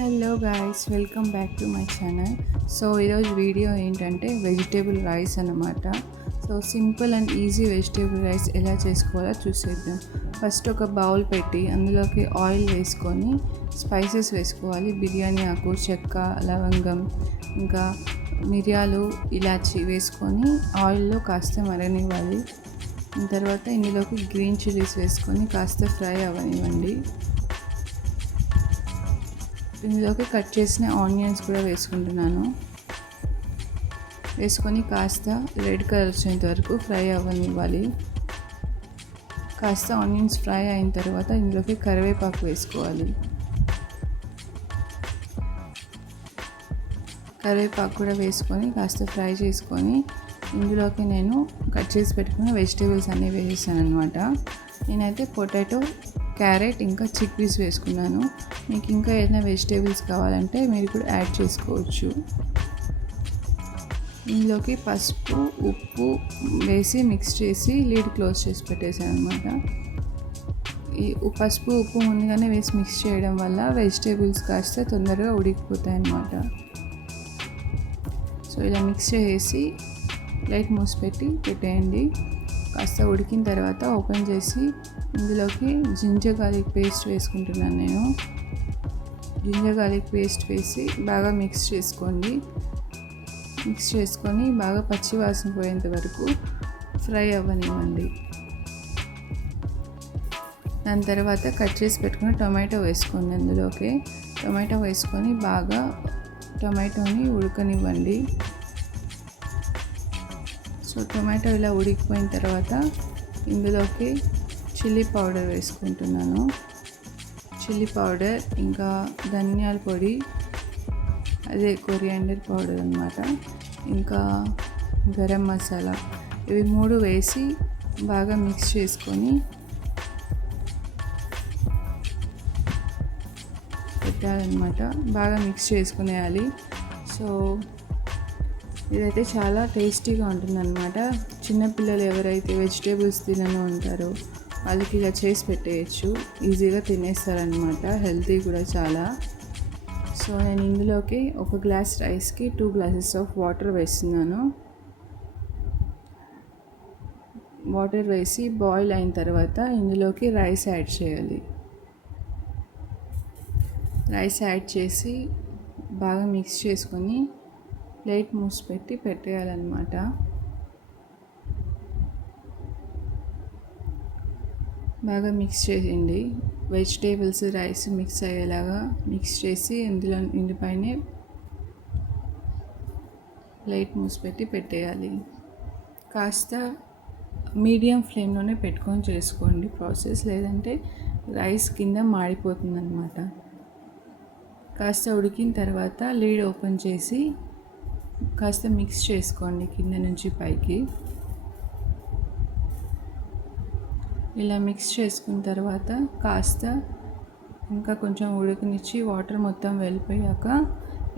Hello guys, welcome back to my channel. So ఈరోజు video ఏంటంటే vegetable rice అన్నమాట. So simple and easy vegetable rice ఎలా చేసుకోవాలో చూసేద్దాం. ఫస్ట్ ఒక బౌల్ పెట్టి అందులోకి ఆయిల్ వేసుకొని స్పైసెస్ వేసుకోవాలి. బిర్యానీ ఆకు, చెక్క, లవంగం, ఇంకా మిరియాలు, ఇలాచి వేసుకొని ఆయిల్లో కాస్త మరగనివ్వాలి. తర్వాత ఇందులోకి గ్రీన్ చిల్లీస్ వేసుకొని కాస్త ఫ్రై అవ్వనివ్వండి. ఇందులోకి కట్ చేసిన ఆనియన్స్ కూడా వేసుకుంటున్నాను. వేసుకొని కాస్త రెడ్ కలర్ వచ్చేంత వరకు ఫ్రై అవ్వనివ్వాలి. కాస్త ఆనియన్స్ ఫ్రై అయిన తర్వాత ఇందులోకి కరివేపాకు వేసుకోవాలి. కరివేపాకు కూడా వేసుకొని కాస్త ఫ్రై చేసుకొని ఇందులోకి నేను కట్ చేసి పెట్టుకున్న వెజిటేబుల్స్ అన్నీ వేసేసాను అనమాట. నేనైతే పొటాటో, క్యారెట్, ఇంకా చిక్పీస్ వేసుకున్నాను. మీకు ఇంకా ఏదైనా వెజిటేబుల్స్ కావాలంటే మీరు కూడా యాడ్ చేసుకోవచ్చు. ఇందులోకి పసుపు, ఉప్పు వేసి మిక్స్ చేసి లిడ్ క్లోజ్ చేసి పెట్టేసాను అనమాట. ఈ పసుపు, ఉప్పు ముందుగానే వేసి మిక్స్ చేయడం వల్ల వెజిటేబుల్స్ కాస్త తొందరగా ఉడికిపోతాయి అన్నమాట. సో ఇలా మిక్స్ చేసి లైట్ మూసి పెట్టేయండి. కాస్త ఉడికిన తర్వాత ఓపెన్ చేసి ఇందులోకి జింజర్ గార్లిక్ పేస్ట్ వేసుకుంటున్నాను నేను. జింజర్ గార్లిక్ పేస్ట్ వేసి బాగా మిక్స్ చేసుకోండి. మిక్స్ చేసుకొని బాగా పచ్చి వాసన పోయేంత వరకు ఫ్రై అవ్వనివ్వండి. దాని తర్వాత కట్ చేసి పెట్టుకుని టొమాటో వేసుకోండి. అందులోకి టొమాటో వేసుకొని బాగా టొమాటోని ఉడకనివ్వండి. సో టొమాటో ఇలా ఉడికిపోయిన తర్వాత ఇందులోకి చిల్లీ పౌడర్ వేసుకుంటున్నాను. చిల్లీ పౌడర్, ఇంకా ధనియాల పొడి, అదే కొరియాండర్ పౌడర్ అన్నమాట, ఇంకా గరం మసాలా, ఇవి 3 వేసి బాగా మిక్స్ చేసుకొని పెట్టాలన్నమాట. బాగా మిక్స్ చేసుకునేయాలి. సో ఇదైతే చాలా టేస్టీగా ఉంటుందన్నమాట. చిన్నపిల్లలు ఎవరైతే వెజిటేబుల్స్ తినను ఉంటారో వాళ్ళకి ఇలా చేసి పెట్టేయచ్చు. ఈజీగా తినేస్తారనమాట. హెల్తీ కూడా చాలా. సో నేను ఇందులోకి ఒక గ్లాస్ రైస్కి 2 గ్లాసెస్ ఆఫ్ వాటర్ వేస్తున్నాను. వాటర్ వేసి బాయిల్ అయిన తర్వాత ఇందులోకి రైస్ యాడ్ చేయాలి. రైస్ యాడ్ చేసి బాగా మిక్స్ చేసుకొని ప్లేట్ మూసి పెట్టేయాలన్నమాట. బాగా మిక్స్ చేయండి. వెజిటేబుల్స్, రైస్ మిక్స్ అయ్యేలాగా మిక్స్ చేసి ఇందుపైనే ప్లేట్ మూసి పెట్టేయాలి. కాస్త మీడియం ఫ్లేమ్లోనే పెట్టుకొని చేసుకోండి ప్రాసెస్, లేదంటే రైస్ కింద మాడిపోతుందన్నమాట. కాస్త ఉడికిన తర్వాత లీడ్ ఓపెన్ చేసి కాస్త మిక్స్ చేసుకోండి కింద నుంచి పైకి. ఇలా మిక్స్ చేసుకున్న తర్వాత కాస్త ఇంకా కొంచెం ఉడకనిచ్చి వాటర్ మొత్తం వెళ్ళిపోయాక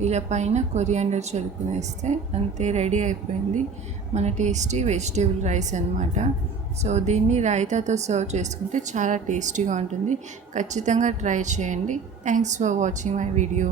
ఇలా పైన కొరియాండర్ చల్లుకునేస్తే అంతే, రెడీ అయిపోయింది మన టేస్టీ వెజిటేబుల్ రైస్ అన్నమాట. సో దీన్ని రైతాతో సర్వ్ చేసుకుంటే చాలా టేస్టీగా ఉంటుంది. ఖచ్చితంగా ట్రై చేయండి. Thanks for watching my video.